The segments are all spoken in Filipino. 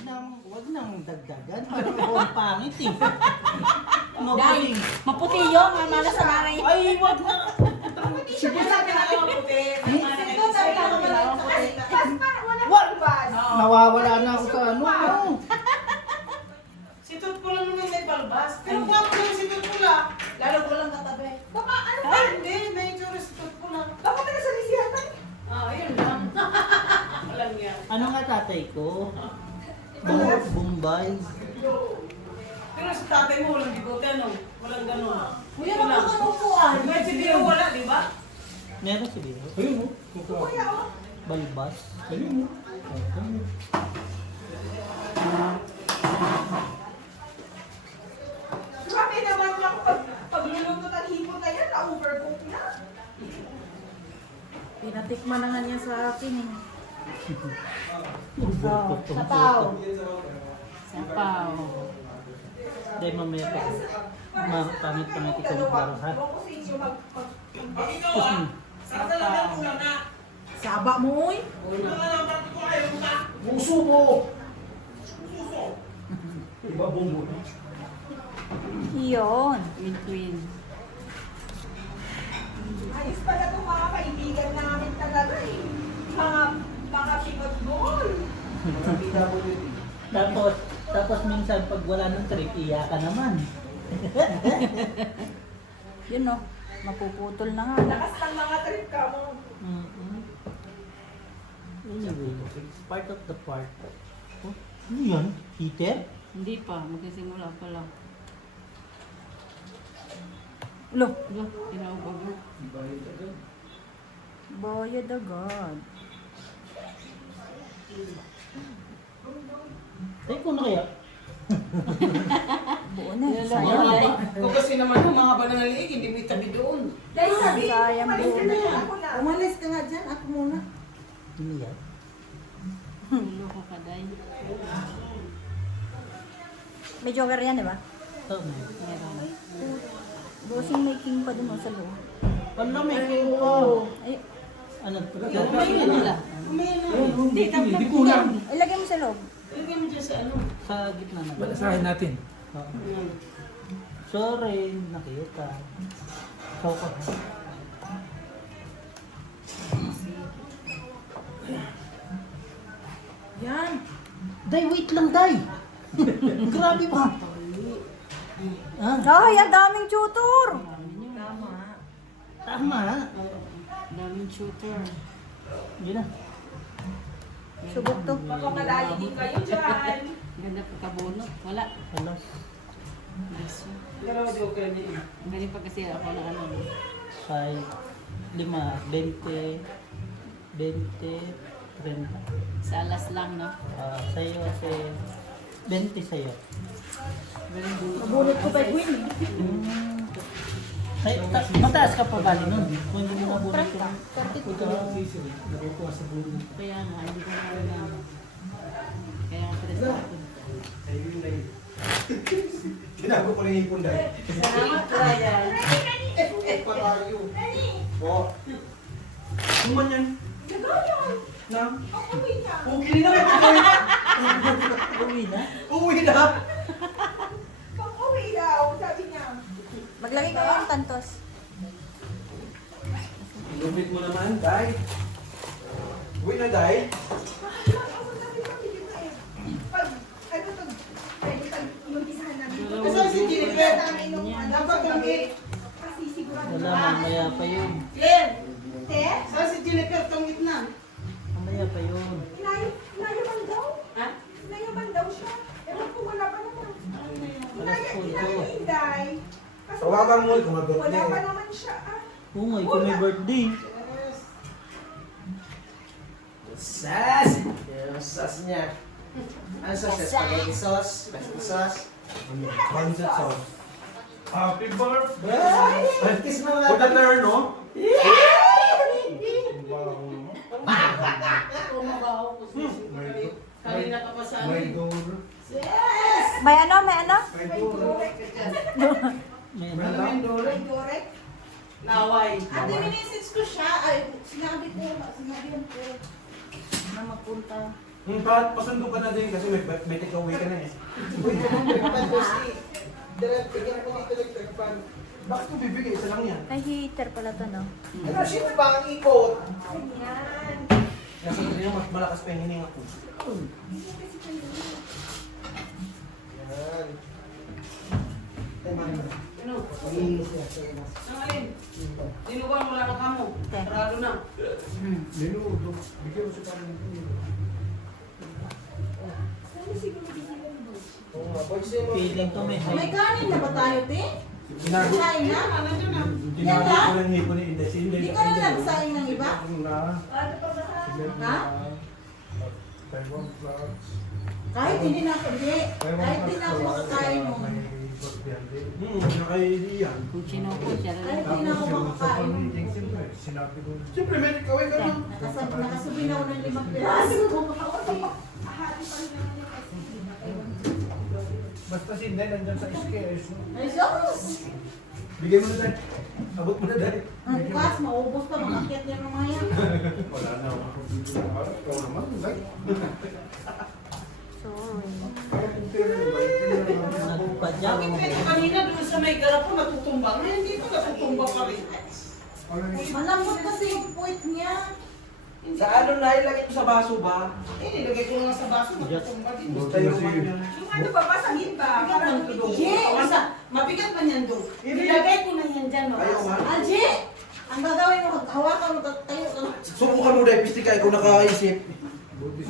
Wag nang dagdagan. Parang ako ang pangit eh. Dahil maputi yun, mamala sa nanay. Ay, wag na. Sige sa akin ako maputi. Ito, sabi ka naman lang maputi. Wag! Nawawala na ako sa ano. Si Tut ko lang naman may balbas. Pero guwapo lang si Tut ko lang. Lalo ko lang katabi. Baka ano ba? Hindi, may itsura si Tut ko lang. Bakit ka sa lisihatan? Yun lang. Walang yan. Ano nga tatay ko? Bombay. Pero sa tatay mo, walang bigote, ano? Walang gano'n. Kuya, magkakanupuan. May si Biro wala, di ba? Meron si Biro. Ayun mo. Kukuha. Balbas. Ayun mo. Grabe naman lang pagluluto ng hipon na yan, na-overcook na. Pinatikman na nga niya sa akin eh. Overcooked ang Sapaw. puto. Sapaw. Dahil mamaya pa. Pangit-pangit ikaw maglaro ha. Kung kasi yung Pag ikaw ah, sa talagang kulang na. Saba mo eh. Kulang na lang, bakit ko ayaw ka? Puso mo! Iba bumbo na. Iyon. Twin. ayos pala itong mga kaibigan namin talaga eh. Mga pivot Tapos minsan pag wala ng trip, iya ka naman. Yun no. Mapuputol na nga. Lakas ng mga trip ka mo. Anyway, it's part of the part. Oh, ano yan? Heater? Hindi pa, magsisimula pa lang. Ulo. Lo, tinawag mo. Bayad agad. Ay, kung na kaya? Buo na. Yun lang, Sayang. wala. Kung kasi naman ng mga banang liig, hindi mo itabi doon. Dahil sabi, Sayang umalis ka buo na na. ako na. Umalis ka nga dyan. Ako muna. Ano yan? Ulo ko ka, Day. May joker yan, di ba? Ito, may. Meron. Bossing may king pa dun oh, sa loob. Ano, may king pa. Ay, Ano? Kumain nila. Kumain na. Hindi, tapos Hindi kulang. ilagay mo sa loob. Ilagay mo dyan sa ano. Sa gitna na. Balasahin natin. Oo. Sorry, nakita. Ikaw ka. Yan. Day, wait lang, Day! Grabe ba? Ah, Ay, ang daming tutor. Tama. tama. Daming shooter. Yun na. Subok to. Papakalayo din kayo dyan. Ganda pa kabunot. Wala. Alas. Nice. Dalawa di okay na yun. Ang galing pa kasi ako na ano. 5, 5, 20, 30. Sa alas lang, no? Sa'yo kasi 20 sa'yo. Nabunot ko kay Queen. Ay, mataas ka pa bali nun. Kung hindi mo nabunod ko. Punta na ang sisi. Nakukuha sa bulo. Kaya nga, hindi ko na alam. Kaya nga tres ako. Tinago ko na yung ipon dahil. Salamat, Ryan. Patayo. Oo. Ano man yan? Nagayon. Na? Uwi na. Okay na naman. Uwi na. Uwi na. Pag-uwi daw, sabi niya. Maglagay kayo ng tantos. Lupit mo naman, Day. Uwi na, Day. Ako sabi ko, hindi ko eh. Pag, ano to, pwede pag inumpisahan namin. Kasi si Jennifer, namin nung ano, dapat tumit. kasi sigurado Wala, na. mamaya pa yun. Len, Te, saan si Jennifer tungit na? Mamaya pa yun. inayaman daw. Ha? Inayaman daw siya. Ewan ko, wala pa naman. Alas po ito. Inday. Kasi Tawagan mo, kung wala mag-birthday. pa naman siya. Oo nga, ikaw may birthday. Sas! Yung sauce niya. Ano sauce? Spaghetti sauce? Spaghetti sauce? Pancit sauce. Happy birthday! Artis mo nga. Put a turn, no? Kumabaho ko si Kanina ka pa sa ano My eh. door. May ano, may ano? My door. May Wala. ano? May dorek. Naway. Ate, minessage ko siya. Ay, sinabi ko. Sinabi ko. Na magpunta. Pasundo ka na din kasi may take-away ka na eh. Uy, Direct, bigyan ko dito electric fan. Bakit mo bibigay? Isa lang yan. Ay, heater pala to, no? Ano, sino ba ang ikot? Ayan. Nasa hindi mas malakas pa yung hininga ko. Yan. Ay, mami mo. Ano? Malinis niya. Sige, mas. Ang alin? Dinuguan mo lang ang kamo. Okay. Sarado na. Linudo. Bigyan mo siya parang Oo nga, boy, sino? Feeling to may May kanin na ba tayo, te? Ginago. Kain na? Nandiyan na. Ginago ko lang hipon ni Inday. Si Inday. Hindi ka na nagsaing ng iba? Ha? Kahit hindi na ako, di. Kahit hindi na ako makakain mo. Nakaiiyan. Kung sino po siya. Kahit hindi na ako makakain mo. Siyempre, may ikaw ka na. Nakasubinaw ng 5 piraso. Ahati pa rin naman yung Basta si Inday nandyan sa SKS. Ay, sos! Bigay mo na dahil. Abot mo na dahil. Ang bukas, maubos ka, makakit yan ng mga yan. Wala na ako. Ikaw naman, Inday. Sorry. nagpadyak. Bakit pwede kanina doon sa may garapon natutumbang? Ngayon dito natutumbang pa rin. Malambot kasi yung puwit niya. Sa ano na, ilagay ko sa baso ba? Nilagay ko lang sa baso, natutumba din. Gusto nyo man yan. Yung ano ba, basagin ba? Parang Hindi, mabigat pa niyan doon. Nilagay ko na yan dyan, Ayaw mabasa. man. Alji! Ang gagawin mo, hawakan mo, tayo ka na. Subukan mo dahil pistika, ikaw nakaisip.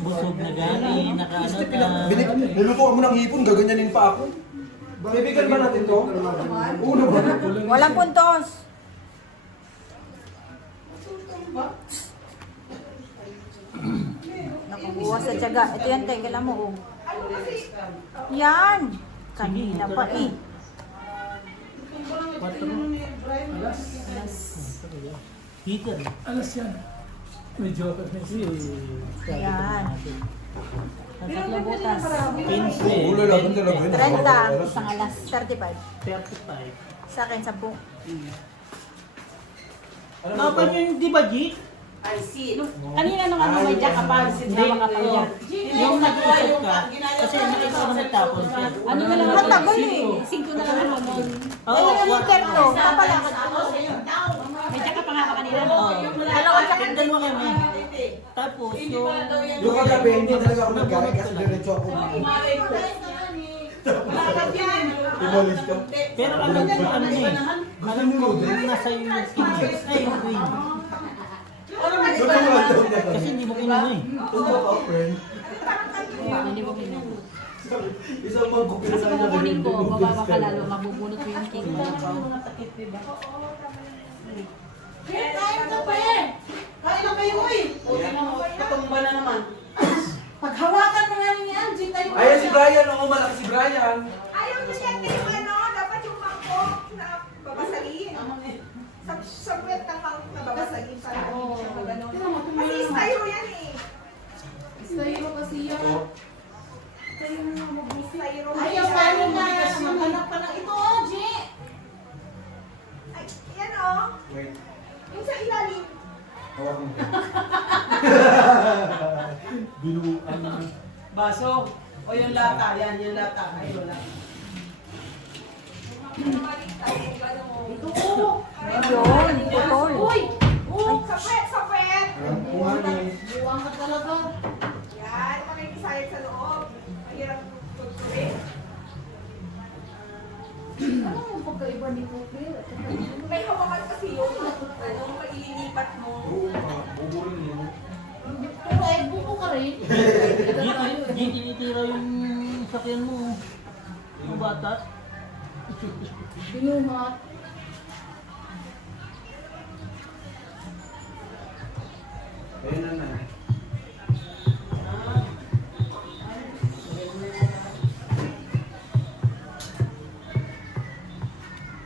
Busog na gani, nakaano na. Nilutuan mo ng hipon, gaganyanin pa ako. Bibigyan ba natin to? Oo naman. Walang puntos. Nakubuwas sa tiyaga. Ito yan, te. Kailan mo, oh. ano kasi, Yan! Kanina pa, eh. Heater. Alas yan. Medyo ako na siya. Yan. Tatlong butas. Pinse. Ulo lang talaga yun. 30. Isang alas. 35. 35. Sa akin, 10. Napan yun, di ba, G? I see. Kanina nung ano may jackapan, sinama ka pa yan. Yung nag-iisip ka, kasi nakita ko nagtapon siya. Ano na lang Ang tagal, eh. 5 na lang ano nun. Ay, yung heater to. Kapalakan ako. May jacka pa nga ka kanina. no? Dalawa sa akin. Dalawa kami. Tapos yung... Yung kagabi, hindi talaga ako nagkain kasi diretso ako. Umalay ko. Malakad yan. Umalis ka. Pero alam ko ano eh. Alam ko yung nasa yung skin. Ay, yung green. Kasi hindi mo kinuha eh. Tungkol pa, friend. Hindi mo kinuha. Isang mangkok Kasi kung kukunin ko, bababa ka lalo, mabubunot ko yung cake. Kain ka pa eh! Kain na kayo eh. O, tingnan mo, katumba na naman. Paghawakan mo nga ni Alji, tayo. Ayan si Brian, oo, malaki si Brian. ayaw nyo yan yung ano, dapat yung mangkok na babasagin. Sa puwet ng mangkok na babasagin para hindi siya maganon. Kasi styro yan eh. Styro kasi yan. Styro. Ayaw ka nila, maghanap ka ng ito, Alji! Ay, yan oh. Wait, Yung sa ilalim. hawak mo. Binuan na. Baso. O yung lata, yan, yung lata. Ay, wala. Ito oh! Yun, putol. Uy! Sa puwet, sa puwet. Buwang ka talaga. Yan, makikisayad sa loob. Mahirap tutulin. Ano yung pagkaiba ni Pope? May hawakan kasi yun. Ano, paililipat mo. Pero ay buko ka rin. Di tinitira yung sakyan mo. Yung batas. Binuhat. Ayun na na.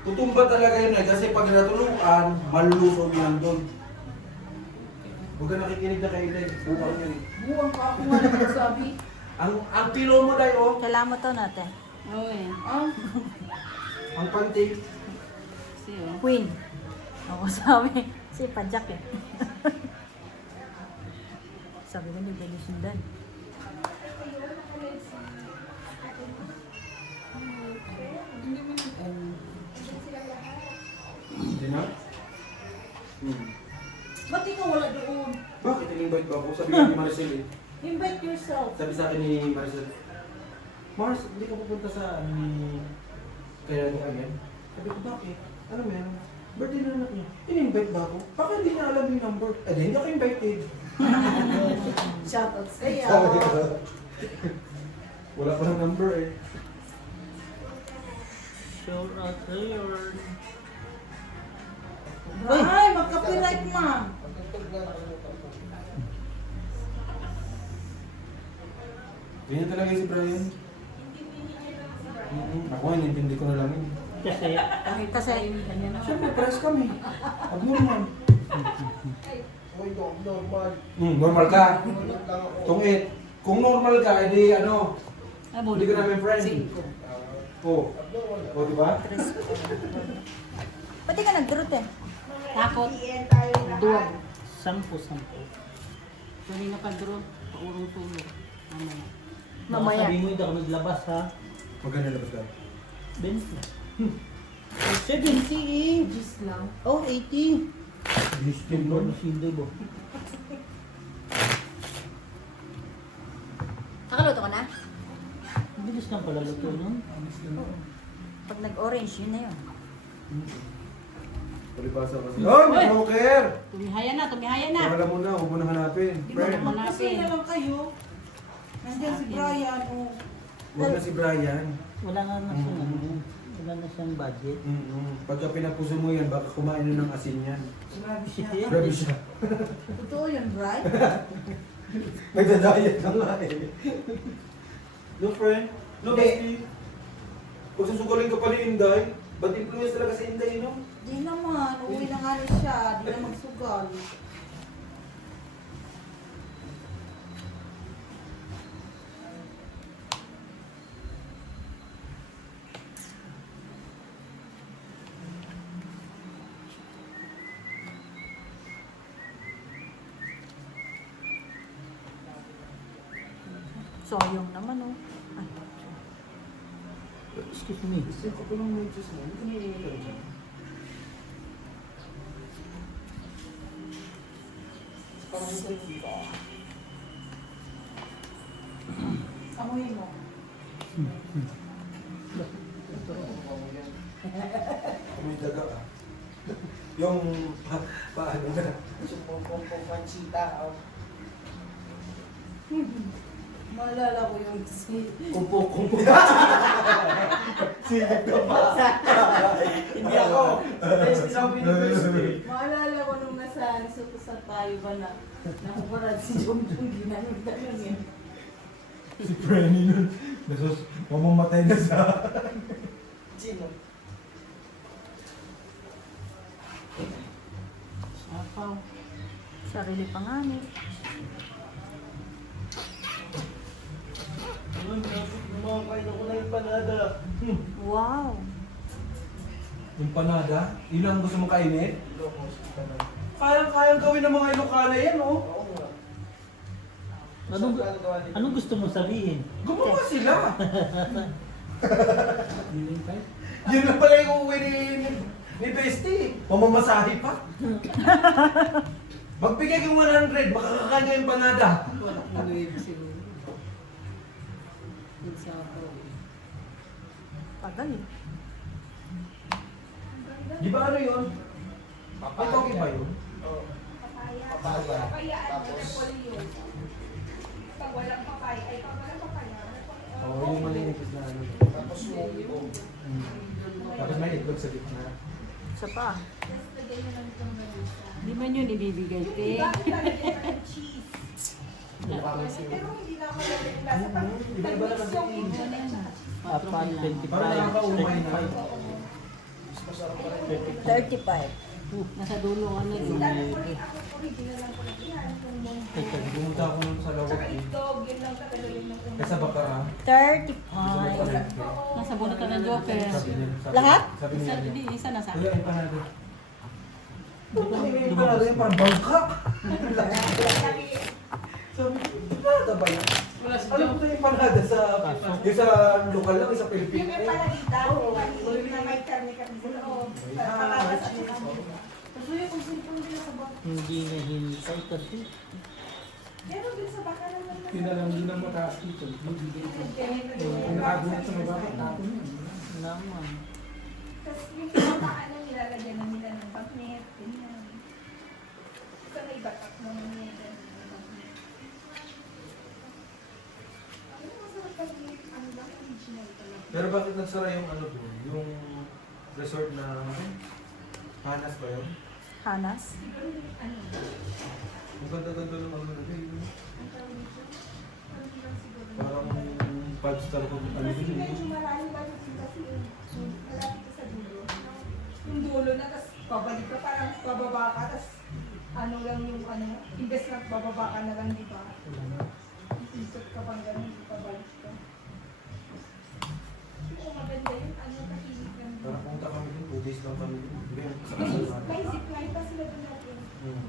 Tutumba talaga yun eh, kasi pag natulukan, malulusog yan doon. Huwag ka nakikinig na kayo dahil bukang yun eh. Buwang ka ako nga nagsabi. Ang pilo mo dahil oh, Kailangan mo to natin. Oo eh. Ah, ang panty. Queen. Ako sabi. Si Pajak eh. Sabi ko, hindi pwede sundan. invite ba ako? Sabi nga ni Maricel eh. Invite yourself. Sabi sa akin ni Maricel, Mars, hindi ka pupunta sa ni kaya ni Ayan? Sabi ko, bakit? Ano meron? Birthday na anak niya. In-invite ba ako? Baka hindi niya alam yung number. Eh, di, hindi ako invited. Shoutout sa'yo. Sabi ko, wala pa ng number eh. Shout out to your... Ay, magka-copyright, ma'am. Ganyan talaga si Brian. Ako nga, hindi ko na lang yun. Kasi, Kasi, Siyempre, press kami. Abnormal. Normal ka. Kung normal ka, edi ano, hindi ka namin friend. Oo. O, diba? pati ka nag-drut eh. Takot. Duwag. 10. Sorry na pag-draw. Paurong-tulong. Mamaya. Mamaya. Sabi mo, hindi ako naglabas ha. Maganda labas ka. 20. 70 eh. Just lang. Oh, 80. Distin Lord, hindi ba? Nakaloto ka na? Bilis lang pala luto nun. Pag nag-orange, yun na yun. Palibasa kasi. Oh, may joker! Tumihaya na, tumihaya na. Alam mo na, huwag mo na hanapin. Friend, Kasi na lang kayo. Nandiyan si Brian. Oh. huwag na si Brian. Wala nga na siyang ano. Wala na siyang budget. Pagka pinapuso mo yan, baka kumain na ng asin yan. Grabe siya. Grabe siya. Totoo yun, Brian? Nagda-diet na nga eh. No friend. No, bestie. Kung susugalin ka pa ni Inday, ba't influence talaga sa Inday, no? Di naman. Uwi na nga rin siya. Di na magsugal. Soyong naman, oh. Ay, Excuse me. Gusto ko pa ng noodles mo. Hindi ko nililito dyan. Parang ito yung dito. amoy mo. May daga ah. Yung paano na. Sumpong pansita. Maalala ko yung Kumpo. Silip ka pa. Hindi ako. Sabi ni Bestie. Maalala ko nung nasa Sutusan tayo ba na nakaparad si Jomjong ginanong yun. Si Frenny nun. Nasus, mamamatay na sa... Sino? Sapaw. Sarili panganib. Kumakain ako na yung panada. Wow. Yung panada? Yun ang gusto mong kainin? Kayang gawin ng mga Ilocana yan, oh. Anong gusto mo sabihin? Gumawa sila. Yun na pala yung uwi ni Bestie. Mamamasahe pa. Magbigay kang 100, makakakain ka yung panada. Tagal eh. Di ba ano yun? May togi ba yun? Papaya at polio. Pag walang papaya, pag walang papaya. Oo, yung malinipis na ano. Tapos yung Tapos may itlog sa gitna. Isa pa. Di man yun ibibigay, te. Bakit lalagyan ng cheese? Pero hindi na ako lalagyan ng lasa. Pag Iba-iba na kasi. Apat, 25, Parang nakakaumay na. 35. Nasa dulo ano yun. ako original lang po na yan. Pumunta ako nun sa lawak Tsaka eh. itlog, yun lang talaga yung Kaya Bakara. 35. Nasa bunutan ng joker. Lahat? Sabi Isa, niya. di, isa nasa. Kuya, yung panado. Yung panado yung parang bangkak. Sabi ko, panada ba yan? Alam ko na yung panada sa... Yung sa lokal lang, yung sa Yung Pilipinas. may palalita, yung na may karne kami sa loob. Pakakas at saka. Kasi yung kung sino nila sa bak. Hindi nahintay kasi. Pero dun sa baka naman na. Yun na lang, yun ang mataas dito. Kung nakabunot sa mababa, tapon yun. Naman. Tapos yung pinaka nilalagyan na nila ng bagnet, ganyan. Ito na ibatak mo na nila. Ano masarap kasi ano lang, original talaga. Pero bakit nagsara yung ano doon? Yung resort na Hanas ba yun? Hanas? Siguro ano, Ang ganda-ganda ng ano na yun. ang tawag nito? Parang lang siguro. Parang 5-star ko. Ano Kasi yun? medyo malalim ba yung kasi malapit ka sa dulo. Yung dulo na, tapos babalik ka, parang bababa ka, tapos ano lang yung ano, imbes na bababa ka na lang, di ba? Ikot ka pang ganun, pabalik ka. Oo, maganda yun, ano, tahimik lang. Parang punta kami dun, 2 days lang kami dun. Hindi kami sa kasal natin. May zipline pa sila doon natin. Hmm.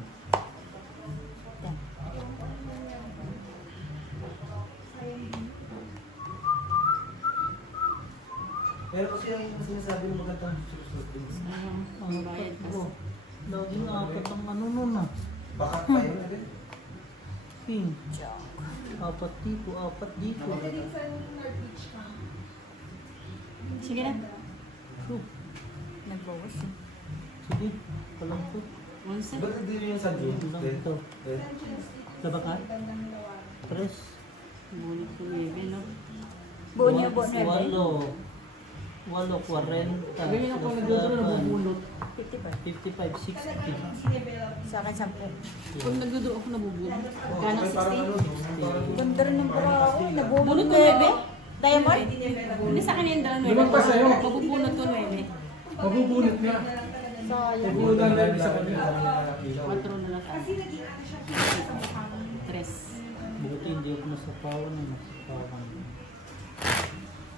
Sayang din. Pero kasi yung sinasabi ng magandang susunod din. Ang bayad ko. Laging apat ang ano nun ah. Baka pa yun na din. Pin. Apat dito, apat dito. Maganda din sa North Beach ka. Sige na. So, Nagbawas siya. sige. Palang ko. Onse. Ba't hindi yung San June? Lang Eh, ito. eh. Diba ka? Gandang lawan. Tres. Bunot ko nebe, no? Buo niya, 8, 40. Ganyan ako nagdodoro na bubunot. 55, 60. Talagang sinibela. Sa akin, 10. Pag nagduduro ako nabubunot. Oh, Gana may parang 60. ano, no? Parang- Ganda rin ng buraw. Nabubunot Bunot ko, ko, bebe. bebe. Diamond? Hindi sa akin yung dalawa. Limang pa sa'yo. Mabubunot ko 9. Mabubunot nga. Sayang. Mabubunot na lang sa kanya. 4 na lang tayo. Kasi naging ano siya, kita sa mukha mo. 3. Buti hindi ako nasapawan na nasapawan.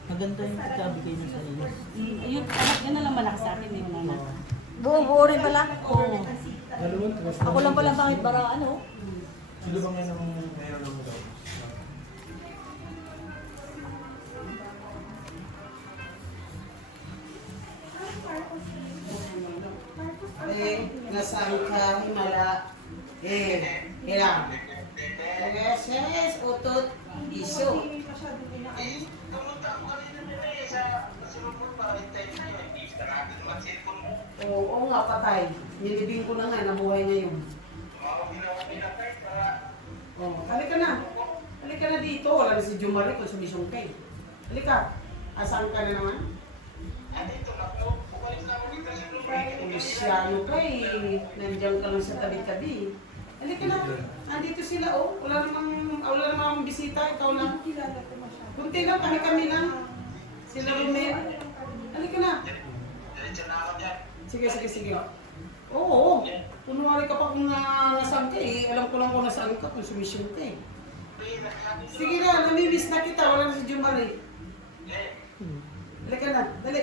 Maganda yung ikabigay na sa iyo. Ayun, yan na lang malakas sa akin. Yung mga. Buo rin pala. Oo. Dalawang tres. Ako lang pala bakit bara ano? Sino bang yan ang mayroon ng daw? Nasaan ka, Himala? Hiram. Yes, utot, iso. Hindi masyadong inaano. Oo nga, patay. Nilibing ko na nga, nabuhay niya yun. Oh, halika na. Halika na dito. Wala na si Jumari kung sumisong kay. Halika. Asan ka na naman? Kristyano ka eh. Nandiyan ka lang sa tabi-tabi. Halika na. Andito sila oh. Wala namang bisita. Ikaw lang. Kilala ko masyado. Kunti lang, kami lang. Sila Romel. Halika na. Sige. Oo. Kunwari ka pa kung nasaan ka eh. Alam ko lang kung nasaan ka kung sumisyon ka eh. Sige na, namimiss na kita. Wala na si Jumari. Halika na. Dali.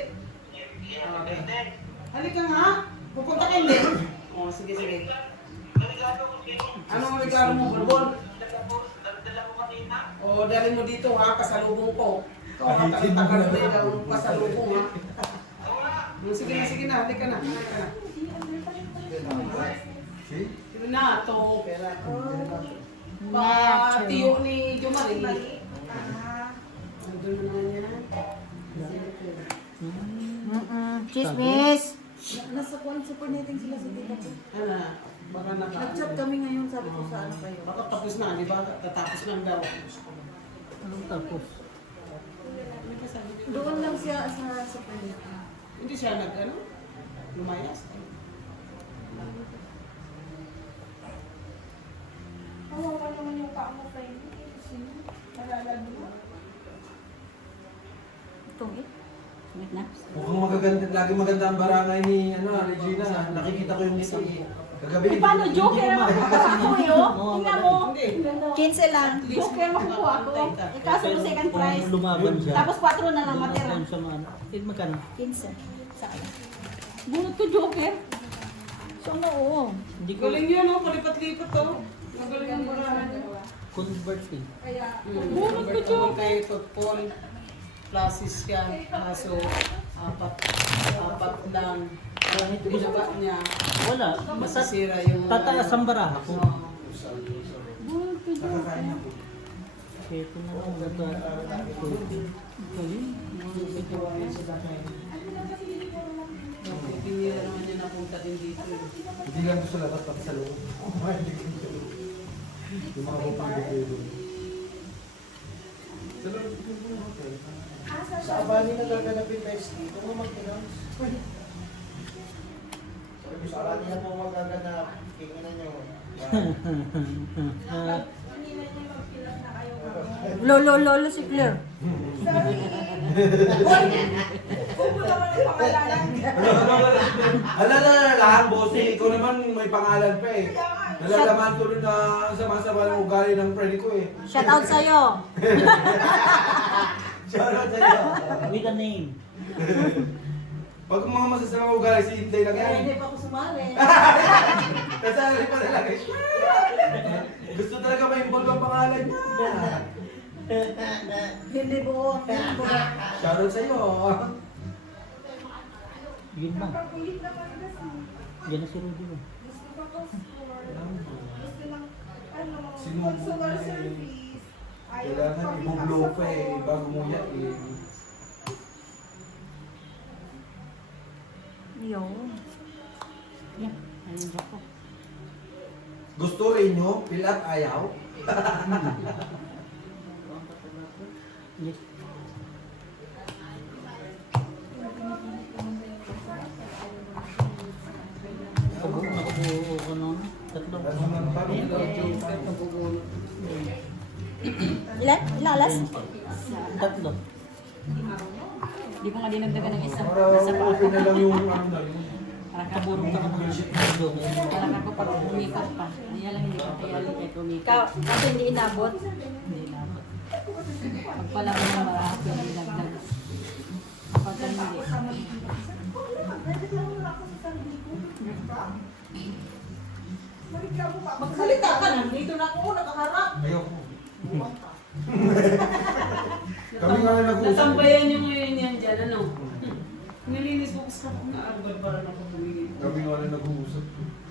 Okay. Halika nga. Pupunta ka hindi. Oo, sige. Anong regalo mo, Borbon? Oo, dali mo dito ha, pasalubong ko. Ikaw, tagal din ang pasalubong ha. Sige na, halika na. Sige na, to. Tiyo ni Jumari. Nandun na naman yan. Chismis! Nasa kwan, super netting sila sa tita ko. Ano, baka Nag-chat kami ngayon, sabi ko sa ano kayo. Baka tapos na, di ba? Tatapos lang daw. Anong tapos? Doon lang siya sa super netting. Hindi siya lumayas. Kawawa naman yung paa mo, Friday. Kasi nalalado mo. Itong Wait na. Mukhang magaganda, lagi maganda ang barangay ni Regina. Nakikita ko yung isa eh. Kagabi. Paano? Joker ang makukuha ko eh, oh. Tingnan mo. Hindi. 15 lang. Joker ang makukuha ko. Eh, kaso mo second prize. Kung lumaban siya. Tapos 4 na lang matira. lumaban siya mga ano. Magkano? 15. Sa akin. Bunot ko Joker. So ano, oo. Hindi ko Galing yun, oh. Palipat-lipat, oh. Magaling ang barangay. convert eh. Kaya, Bunot ko Joker. Kay Totpol. Classes siya. Kaso, apat lang. Kahit gusto Ginawa niya. wala. Basta Masisira yung... tataas ang baraha ko. Oo. Bunot ko Nakakain ako. Ito na lang. Galing. Hindi na naman niya napunta din dito. Hindi lang doon sa labas, pati sa loob. Yung mga bupang dito. Sa loob, yung hotel. Sa Abani na gaganapin next dito, kung mag-announce. Sabi ko sa Abani na po magaganap. Tingnan nyo. Hindi na niya mag-fill na kayo. Lolo si Claire. Sorry. Kung mo naman ang pangalanan. Ala na lang, bossy. Ikaw naman may pangalan pa eh. Kaya nga, Nalalaman tuloy na sama-sama ng ugali ng friend ko eh. Shout out sa'yo. Shoutout sa'yo. With a name. Pag mga masasamang ugali, si Intay lang Kaya yan. hindi pa ako sumali. Nasali pa na lang eh. Gusto talaga ma-involve ang pangalan niya. Hindi buo. Shoutout sa'yo. Yun lang. Pag-ulit naman kasi. Yan na si Rudy mo. Gusto pa ko score. Gusto ng, Sinubo consumer na eh. service. Ayaw Kailangan pa ibublo pa eh, bago mo yan eh. Yun. Yan. Ayun ako. Gusto rin nyo, fill up ayaw. Yes. Nakabuo ko nun. Tatlo. Ano man pa, may Ilan? Ilang alas? Tatlo. Hindi ko nga dinagdagan ng isa. para open na lang yung ano na yun. Parang Kaburong ka naman. Tatlo. Parang ako pag umikot pa. Kaya lang hindi ko kaya lang kahit umikot. Kasi hindi inabot. Hindi na. Pag pala ko na marami yung dinagdag. Pag hindi. Magsalita ka na. Dito na ako nakaharap. Ayoko. Kami nga rin nag-usap. Natambayan nyo ngayon yan dyan, ano? Nilinis mo kasi ako na agad para na pabumili. Kami nga rin nag-uusap.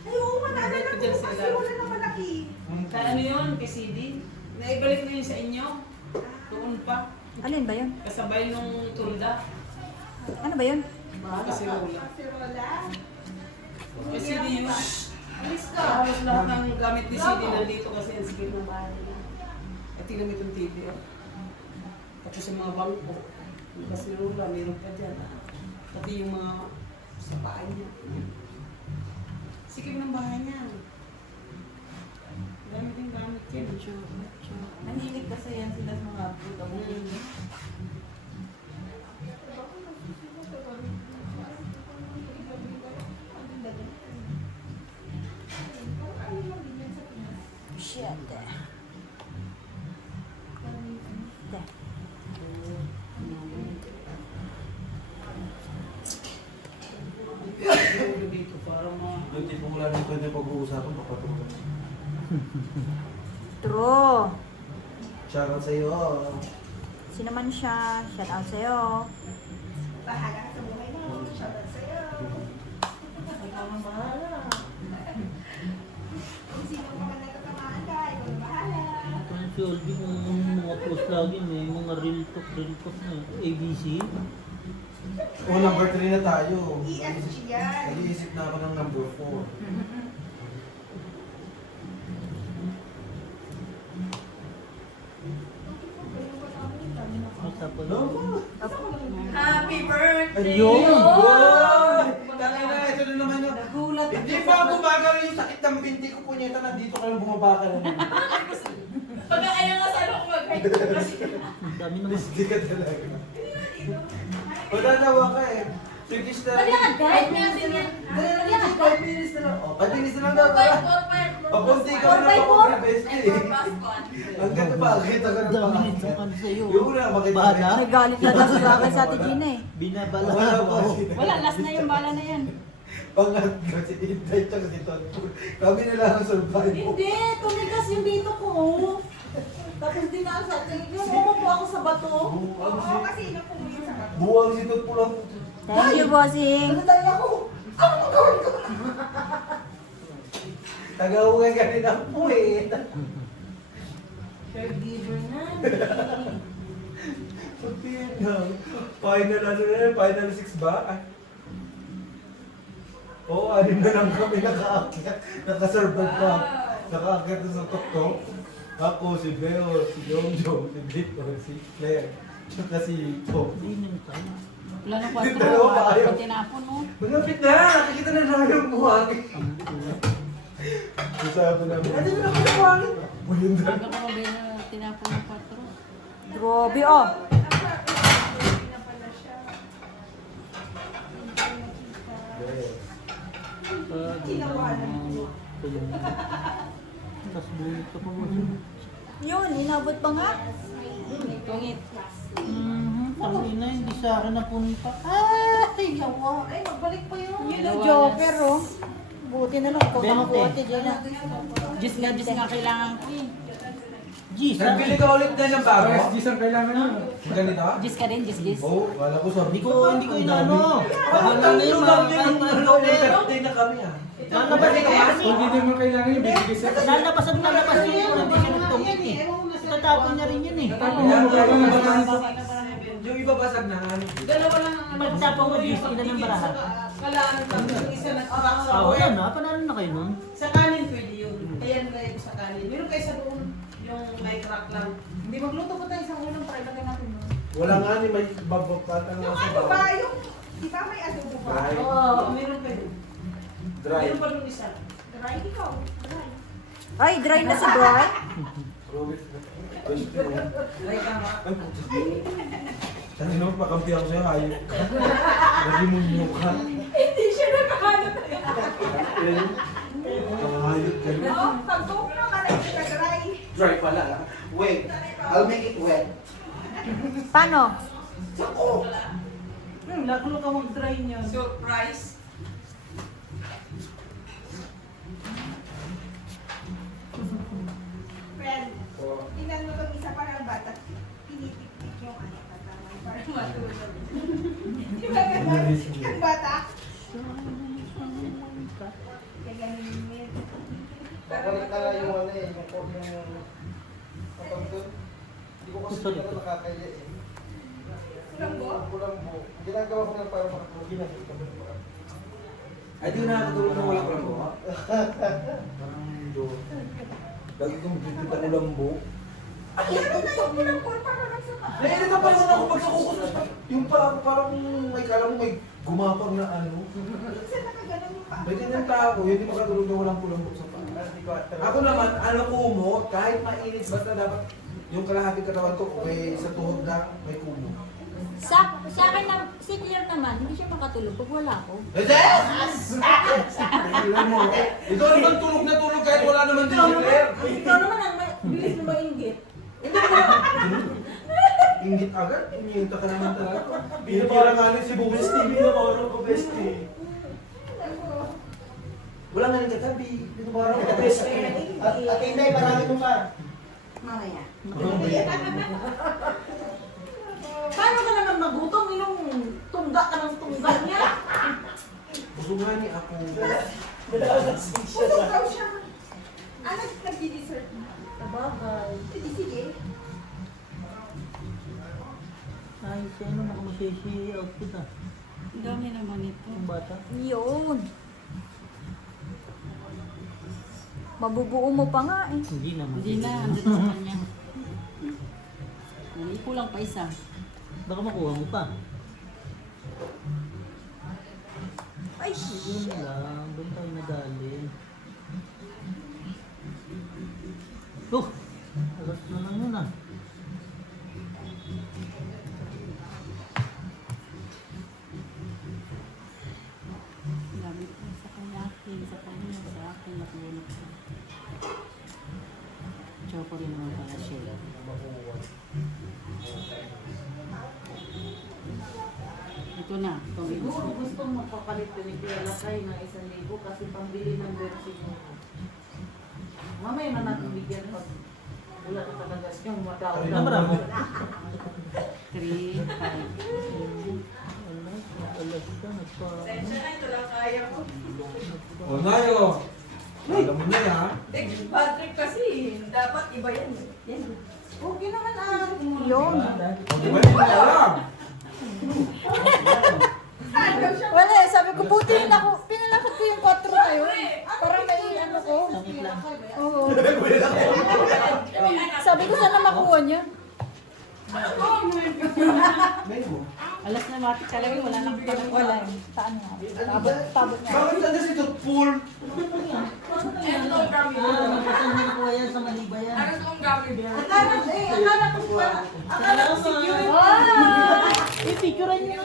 Ay, oo, managal na po kasi wala naman laki. Kaya ano yun, kay CD? Naibalik na yun sa inyo. Doon pa. Alin ba yun? Kasabay nung tulda. Ano ba yun? Kasi wala. Kasi wala. Kay CD yun. Alis ka. Halos lahat ng gamit ni CD nandito kasi ang sikip ng bahay niya. At tingnan mo itong TV. Oh. Tapos yung mga bangko. Kasi Rula, meron pa dyan. Pati yung mga sa bahay niya. Sikip ng bahay niya. Dami din gamit yan. Nahilig kasi yan sila sa mga puto. Shit. Dito para mga... Yung tipo wala nang pwede pag-uusapan, papatuloy. True. Shoutout sa'yo. Sino man siya, shout out sa'yo. Bahala ka sa buhay mo. Shoutout sa'yo. Ikaw ang bahala. Kung sino pa man natatamaan ka, ikaw ang bahala. Ito na si Olgi kung mga post lagi may mga real talk na ABC. Oh, number 3 na tayo. ESG yan. Nag-iisip na ako ng number 4. Tapos, Happy birthday! ayun! Wow! Tangina, ito na naman yun. Nagulat Hindi pa gumagano yung sakit ng binti ko, punyeta, nandito ka lang bumaba ka na. Pag ayaw nga sa ano ko mag-hide Ang dami naman. Hindi ka talaga. Matatawa ka eh. Swedish na. Maglakad ka? 5 minutes din yan. 5 minutes na lang. Oh, 5 minutes na lang daw. Papunti ka na ako ng bestie eh. Hanggang na bakit ako ng Dami pangalan. nito ano sa'yo. Yung una, bakit Bahala. May galit na daw sa akin sa Ate Gina eh. Binabala Wala ako. pa. Wala, last na yung bala na yan. Pangatlo, si Intay tsaka si Tonton. Kami na lang ang survive. Hindi, tumigas yung dito ko. Tapos dinaan sa atin. Yung umupo ako sa bato. Buwang Oo, kasi inapumoy sa bato. Buwang si Tonton lang. Thank you, bossing. Tayo ako. Ano ang gawin ko? Tagahugan ka rin ang puwet. Caregiver na. Final ano na yun? Final 6 ba? Ay. Oo, anim na lang kami nakaakyat. Nakasurvive pa. Nakaakyat na sa tuktok. Ako, si Beo, si Jomjom, si Victor, si Claire, tsaka si Pope. Hindi nang tayo. Wala na Yung dalawa pa 4, ayaw. pati tinapon mo. Malapit na! Nakikita na namin yung buhangin. Sabi namin, ano na ako yung buhangin? Bulinda. Bago ko mabili na tinapon ng 4. Grabe oh. Tapos bulit ka pa mo. Yun, inabot pa nga. Tungit. Ang ina, hindi sa akin napunta. Ay, yawa. Ay, magbalik pa yun. Yun Dalawa ang na. joker oh. Buti na lang. Ikaw Bente. makakuha si Jenna. Diyos nga kailangan ko eh. Gis, Nagbili ka ulit na ng bago? RSG ang kailangan nyo. Ganito? Diyos ka rin, Diyos. Oo, wala ko sabi. Hindi ko inaano. Bahala na yun, Yung mga birthday na kami ah. Lalabas ka Kung hindi mo kailangan yun, bibigay sa Lalabas at lalabas yun. Hindi siya nagtungit eh. Itatapon niya rin yun eh. Yung iba basag na ano. Dalawa lang ang Pagtapon mo, Gis, ilan ang baraha? Kalaan pa. Yung isa nag-arak sa Wala na. Panalo na kayo nun. Sa kanin pwede yun. Kaya nilagay ko sa kanin. Meron kayo sa doon. Yung may crack lang. Hindi magluto ko tayo isang ulam para ilagay natin mo. Wala nga ni may babapatan nga Yung sa ano ba? bawang. Yung, di ba may adobo ba? Dry. Oo, meron pa yun. Dry. Meron pa doon isa. Dry ikaw. Dry. Ay, dry na si Dry. Dry ka nga. Sabi naman, pakampi ako sa'yo, hayop ka. Nagimunyo ka. Hindi siya nakahanap. Hayop ka. Oo, pag-cook naman ay siya dry. Dry pala. Wait, I'll make it wet. Paano? Nakulo ka mag-dry niya. Surprise. Friend, tingnan mo itong isa parang bata. Tinitik-tik yung ano, tatamay para matulog. Di ba ganun? Ang bata? Kaya ganun yun. Babalik na lang yung ano eh, yung kapag doon. Hindi ko kasi Sorry. dito nakakaya eh. Kulambo? Kulambo. Ginagawa ko lang para makatulogin na dito. Ay, di ko nakakatulog ng walang kulambo. Parang doon. Lagi kong bibita kulambo. Meron na yung kulambo para lang sa paa. Nainit pa naman ako pag nakukusas. Yung parang may kala mo may gumapang na ano. Minsan nakaganon yung paa. May ganyan tao, hindi makatulog na walang kulambo sa paa. Ako naman, ano kumot, kahit mainit, basta dapat yung kalahating katawan ko, may sa tuhod na, may kumot. Sa akin na, si Claire naman, hindi siya makatulog pag wala ko. Alam mo, ito naman tulog na tulog kahit wala naman din si Claire. Ikaw naman ang bilis na mainggit. Ingit agad, iniinta ka naman talaga. Pinipira nga rin si Bubis TV na mauro ko best eh. Wala nga rin katabi, dito mauro ko best eh. At hindi, marami mo pa. Mamaya. Paano ka naman magutom? Inong tungga ka ng tungga niya. Busog nga ni ako. Pusok daw siya. Ano nag-dessert mo? Sabagay. Sige, sige. Ay, siya ano, nakamasisi outfit ah. Ang dami naman ito. Yung bata. Yun. Mabubuo mo pa nga eh. Hindi naman. Hindi na, andito sa kanya. Ay, kulang pa isa. Baka makuha mo pa. Ay, Yun lang, doon tayo nadali. Oh! Alas na lang yun ah. Ang dami pa sa kanya, sa akin, natulog siya. Choco rin naman pala siya. Ito na, siguro gustong magpapalit ko ni Kuya Lakay ng 1,000 kasi pambili ng bersing mo. Mamaya na natin bigyan pag wala na talaga siyang Ay, naman mo. 3, 5. Alas ka, nagpa... Ito lang kaya ko. O ngayon, alam mo na yan. Bad trip kasi. Dapat iba yan. Yan. Di ba? Hindi ko alam. Wala eh, sabi ko, buti yun ako, pinalakad ko yung 4 tayo. Parang may ano ko. Oo. Sabi ko, sana makuha niya. Memo. Alas na matik talaga, wala nang tanong. Wala eh. Saan nga? Tabot nga. Bakit nandiyan si Pool? Napasama ko yan sa Malibayan. Akala ko security. Picturean niyo.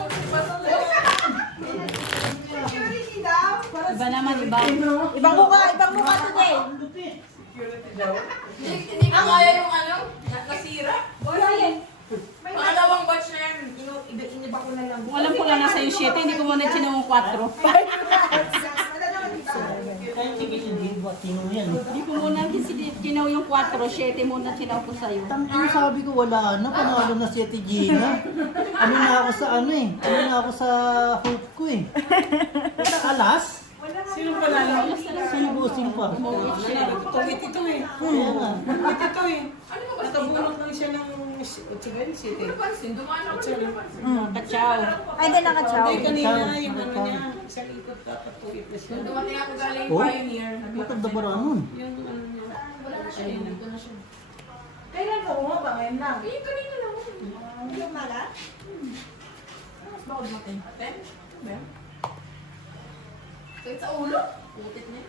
Security daw. Iba naman, iba. Ibang mukha today. Hindi ko kaya yung ano, nasira. Wala yan. Pangalawang batch na yan. Iniba ko na lang. Kung alam ko lang nasa yung 7, hindi ko muna sinawang 4. Kaya sige si Gilbert, sino yan? Hindi ko muna sinaw yung 4, 7 muna sinaw ko sa'yo. Tangin sabi ko wala na, panalo na si Ate Gina. Ano na ako sa ano eh, ano na ako sa hope ko eh. Alas? Sino pala lang? Sinubusing pa. Tungit ito eh. Kaya nga. Tungit ito eh. Ano ba ba? Natabunot lang siya ng Chigan City. Napansin, dumaan ako sa napansin. Kachaw. Ay, hindi nakachaw. Hindi, kanina yung ano niya. Isang ikot dapat tungit na siya. Nung dumating ako galing Oh? Pioneer. Matanda ba nun? Yung ano niya. Wala na siya, dito na siya. Kailan ka bumaba? Ngayon lang. Eh, kanina lang. Yung mala? Mas baka dumating. Aten? Ba? Sakit sa ulo. Putit niya.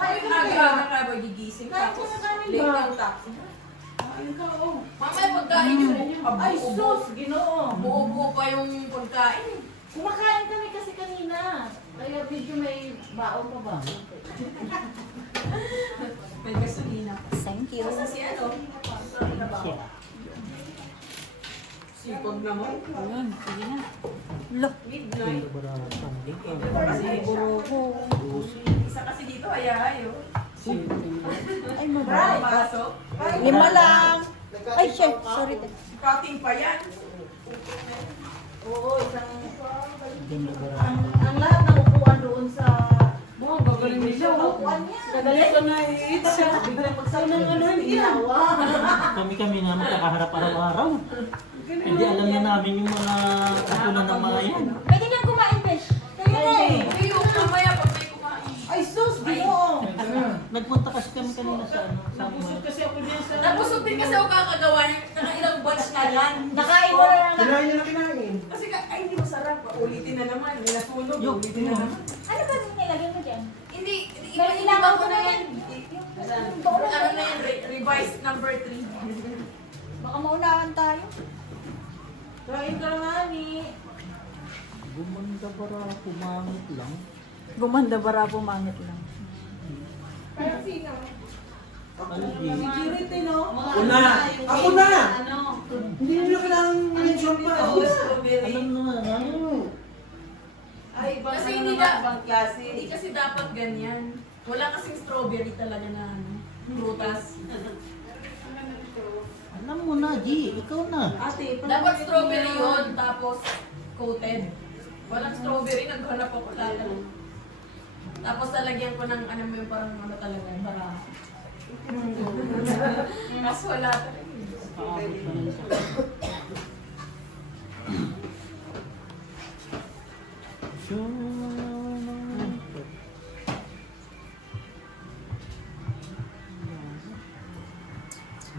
Ay, nag-aaral ka ba gigising? Tapos, late yung taxi. Ayun ka, oh. Mamaya pagkain yung Ay, sus, Ginoo. buo-buo pa yung pagkain. Kumakain kami kasi kanina. Kaya medyo may baon pa ba? May gasolina. Thank you. Kasi si ano? Sipag naman. Ayun, sige na. Look. Midnight. Kasi buro ko. Isa kasi dito, ayayo. Ay, mabay. Pasok. 5 lang. Ay, shit. Sorry. Cutting pa yan. Oo, isang... Ganda ba Ang lahat ng upuan doon sa... Oh, gagaling nila. Oh. Upuan niya. Kadali ko na i-eat siya. Biglang magsabi ng ano, ginawa. Kami na magkakaharap araw-araw. Hindi alam na namin yung mga kapunan ng mga yan. Pwede nang kumain, Besh. Kaya na eh. Hindi yung mamaya pag may kumain. Ay, sus, Ginoo. Nagpunta kasi kami kanina sa ano, sa Busog kasi ako din sa... Nabusog din kasi ako kakagawa ng nakailang batch na yan. Nakain mo na lang. Kinain niya na kinain. Kasi ay hindi masarap. Ulitin na naman. Nasunog. Yok, Ulitin na naman. Ano ba nilagay mo dyan? Hindi. Iba ko na yan. Ano na yan? Revised number 3. Baka maunahan tayo. Kain ka nga ni. Gumanda para pumangit lang. Gumanda bara, pumangit lang. Parang sino? Security, no? Una! Ako na! Ano? Hindi nyo kailangan mention pa. Strawberry. Alam naman, ano? Ay, iba Kasi naman hindi ang na- ibang klase. Hindi kasi dapat ganyan. Wala kasing strawberry talaga na ano, prutas. Alam mo na, G. Ikaw na. Ate, Dapat strawberry yun, tapos coated. Walang strawberry, naghanap ako talaga. Tapos talagyan ko ng ano mo yung parang ano talaga, para. Mas wala talaga. Paabot na lang siya.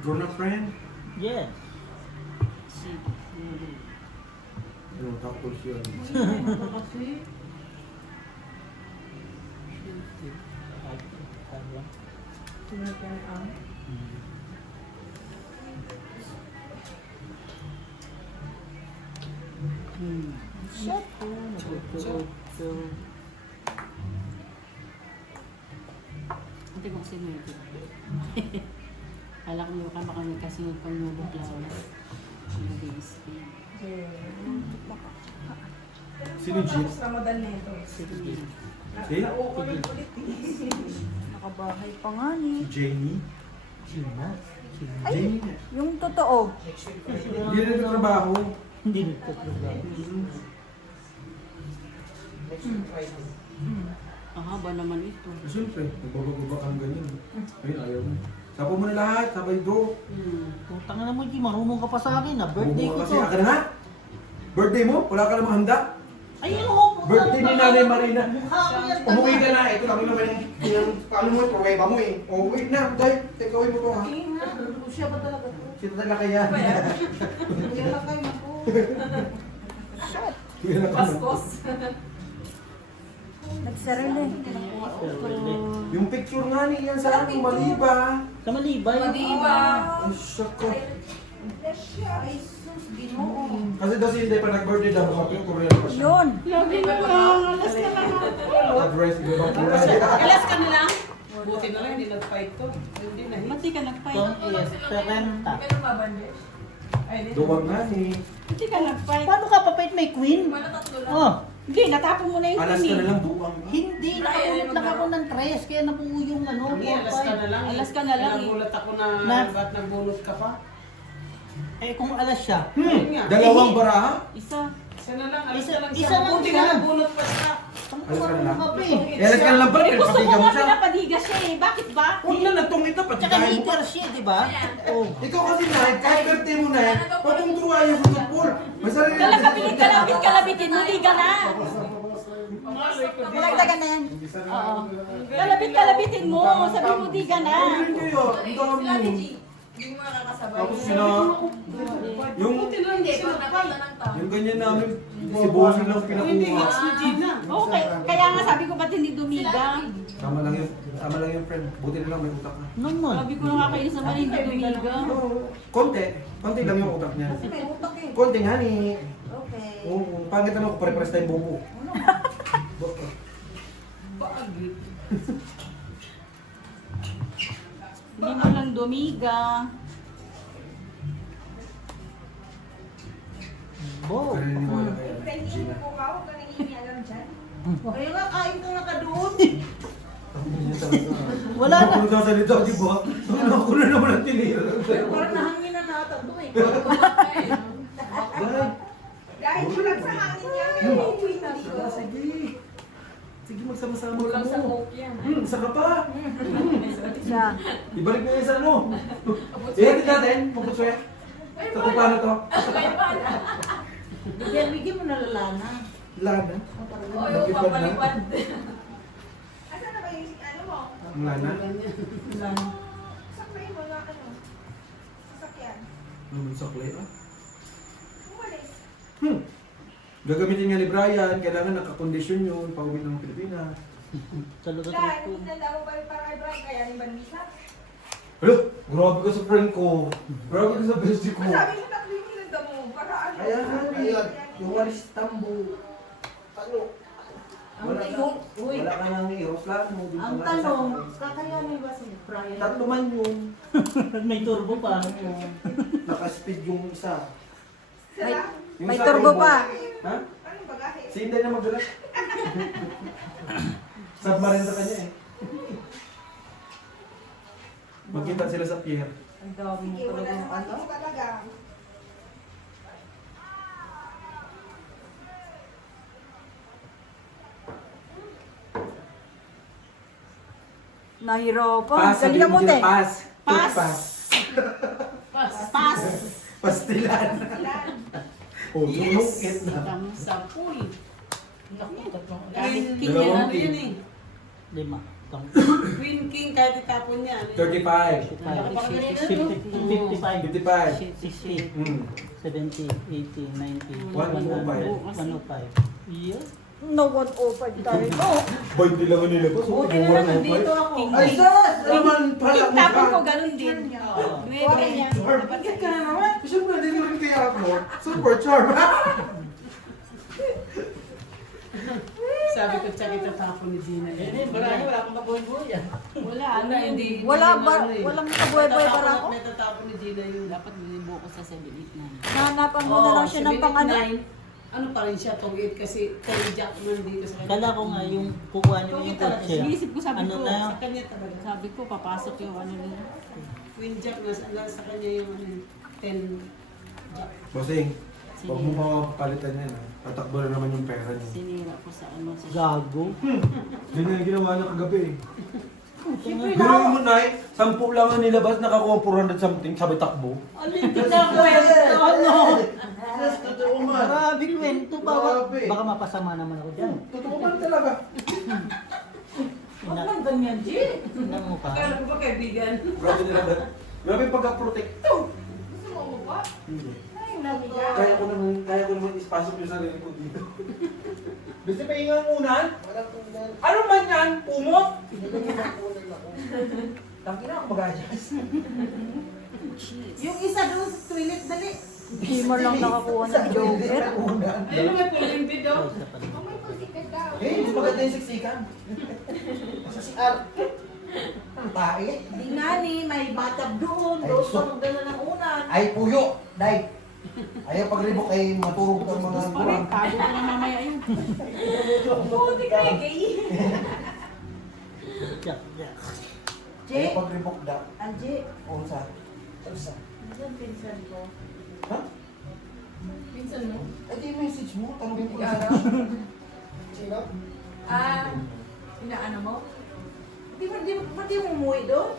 Grown up friend. Yes. Ano, tapos yun. Hindi ko kasi may Kala ko yung baka nagkasunod pang nubok lang. Sino G? Ramadan nito. Si? Nakabahay pa nga ni. Si Jamie? Gina. Gina. Jamie na. Yung totoo. Hindi na nagtatrabaho. Hindi nagtatrabaho. Ang haba naman ito. Siyempre, nagbababa kang ganyan. Ayun, ayaw mo. Sapo mo na lahat, sabay draw. Putang na mo, G, marunong ka pa sa akin ah. Birthday ko Kasi to. akin na nga. Birthday mo? Wala ka namang handa? Ay, ano ko? Birthday ni Nanay Marina. Mukha ko yan. Umuwi ka na. Ito lang naman yung paano mo, pruweba mo eh. Oh, wait na. Dahil, take away mo to ha. Siya ba talaga to? Sino talaga kaya? Kaya lang kayo ako. Kaya na ka. Paskos. Nagsarili. Yung picture nga ni yan sa akin, mali ba? Sa Malibay. Madiba. Ay, shock ko. Ay, sus, ginoo. Kasi daw si Inday pa nag-birthday daw, makapicture yan pa siya. Yun. Lagi na lang, alas na lang. Address, iba bang kulay? Alas ka na lang. Buti na lang, hindi nag-fight to. Hindi na hit. Mati ka nag-fight. Itong is 70. Ganun ba, Bandesh? Ay, di. Duwag nga ni. Mati ka nag-fight. Paano ka papait may queen? Wala tatlo lang. Oh, Hindi, natapon mo na yung Alas ka na lang, duwag. hindi. Nakapulot lang ako ng 3 kaya nabuo yung ano, Hindi, alas ka na lang. Alas ka na lang eh. Nagulat ako na, Na- ba't nagbunot ka pa? Eh kung alas siya. Ayun nga. Dalawang baraha? Isa. Isa na lang, alas Isa- ka lang isa siya. lang Buti siya. nga nagbunot pa siya. Alas ka na lang. Kape. Alas ka na lang ba? Eh, gusto ko Patiga mo nga siya. pinapadiga siya eh. Bakit ba? Huwag na nagtong ito, Tsaka patigahin mo pa. hater siya, di ba? Oh. Ikaw kasi na, kahit birthday mo na yan, huwag mong turuan yung football. May sarili Kalabitin mo, diga na. Malagdagan na yan. Oo. Kalabitin mo. Sabi mo, diga na. Ayun kayo, ang dami. Sila ni G. Hindi mo nakakasabay. Tapos yung, Hindi, pag napunta ng tao. yung ganyan namin, si Bossing lang Hindi, pinakuha. hits ni Gina. Okay. Kaya nga sabi ko, ba't hindi dumiga? Tama lang yung friend. Buti na lang may utak na. Naman. Sabi ko nakakainis naman hindi dumiga. Oo, konti lang yung utak niya. May utak eh. Konti nga ni. Okay. Oo, pangit naman kung pare-pares tayong bubo. Baagi. Hindi mo lang dumiga. Bo. Naniniwala kaya. Friendly po ka, huwag ka nangingialam dyan. Kaya nga, kain ka na ka doon. Wala na. Kung sasalita, di ba? Ako na naman ang tinira. Parang nahangin na nata to eh. Dahil, Dahil kulang sa hangin niya, kaya uuwi na dito. sige. Sige, magsama-sama Kulang sa mo. coke yan. Isa ka pa. Siya. Ibalik mo yan sa ano. Ihatid natin, pagpuswet. Sa kung paano to. Bigyan mo na lalana. Lana. O, yung papalipad. Asan na ba yung ano mo? Ang lana. Saklayin mo na ano? Sasakyan. Naman sa clay, ah. Umalis. Gagamitin nga ni Brian, kailangan nakakondisyon yun, pauwi ng Pilipinas. Sa lugar Dahil, ko. hindi na daw ba yung para kay Brian, kaya rin ba misa? Hello, grabe ka sa friend ko. Grabe ka sa bestie ko. Sabi mo tatlo yung inanda mo, para ano? Ayan, ayan. Yung walis tambo. Ano? Wala ka, Uy, wala ka nang aeroplano. di ang ba? tanong, kakayanin ba si Brian? Tatlo man yun. May turbo pa. Naka-speed yung isa. Isa lang? Yung May isa turbo turbo. pa. Ha? Anong bagahe? Si Inday na magdala. Submarine sa kanya eh. Magkita sila sa pier. Ang dami mo Sige, wala talagang naman ano. ito talaga. Nahirapan. Pass, Galing sabihin na mo mo, sila, te. pass. Pass. Pass. Pass. Pastilan. Oh, lumungkit na. Sampoy. Naku, tatlong. Queen King, Dalawang ano king. yan eh. 5. Queen King, kahit itapon niya. 35. 55. 55. 60. Mm. 70, 80, 90, 105. 105. Yeah. No, 105 tayo. No. 20 lang ang nilabas. Buti na lang nandito ako. Ay, sus! Naman pala Yung tapon ko, ganun din. Nuwebe niya. Bakit ka na naman? Siyempre, din rin kaya ako. Super charm. Sabi ko, tsaka itatapon ni Gina. Wala akong kabuhay-buhay yan. Wala, ano, hindi. Wala hindi ba? ano eh. Walang kabuhay-buhay para ako? Natatapon ni Gina yun. Dapat binibo ko sa 789. Nahanapan mo na lang siya ng pang ano. Ano pa rin siya, tong 8 kasi kay Jackman dito sa kanya. Kala ko nga yung kukuha niyo yung kotse. Inisip ko, sabi Ano ko, na? Sa kanya talaga. sabi ko, papasok yung ano niya. Queen Jack, nasa kanya yung ano, 10 Jack. Bossing, huwag mo makapalitan yan. Tatakbo na naman yung pera niya. Sinira ko sa ano. Sa Gago. Ganyan yung ginawa niya kagabi eh. Siyempre Pero mo, Nay, 10 lang ang nilabas, nakakuha 400 something, sabay takbo. Hindi na kwento. Ano? Yes, totoo man. Grabe kwento. Grabe. Baka mapasama naman ako dyan. Totoo man talaga. Huwag lang ganyan, G. Tingnan mo ka. Akala ko ba kaibigan? Grabe nila. Grabe pagka-protecto. Gusto mo ako pa? Hindi. Ay, nabiga. Kaya ko naman ispasok yung sarili ko dito. Gusto pa ingang unan? Walang ulan. Ano man yan? Pumot? Nagalilang ulan ako. Tangina ako mag-adjust. Yung isa doon sa toilet, dali. Humor lang nakakuha ng joker. Ayun may pulling video. Isa pa rin. Oh, may pagkikat daw. Eh, mas maganda yung siksikan. Sa CR. Ang tae. Di nani, may batab doon. Ay, Doon so- pa magdala ng unan. Ay, puyo! Day! Ayaw pagribok ay maturog ng mga kurang. Tago ko na mamaya yun. Puti ka eh, kay. Yak, yak. J, Ayaw pagribok da. Anji, Unsa? Unsa? nandiyan pinsan ko. Ha? Minsan mo? Ay, di message mo. Tanungin ko Ikaw? Sino? Ah, inaano mo? Ba't di mo umuwi doon?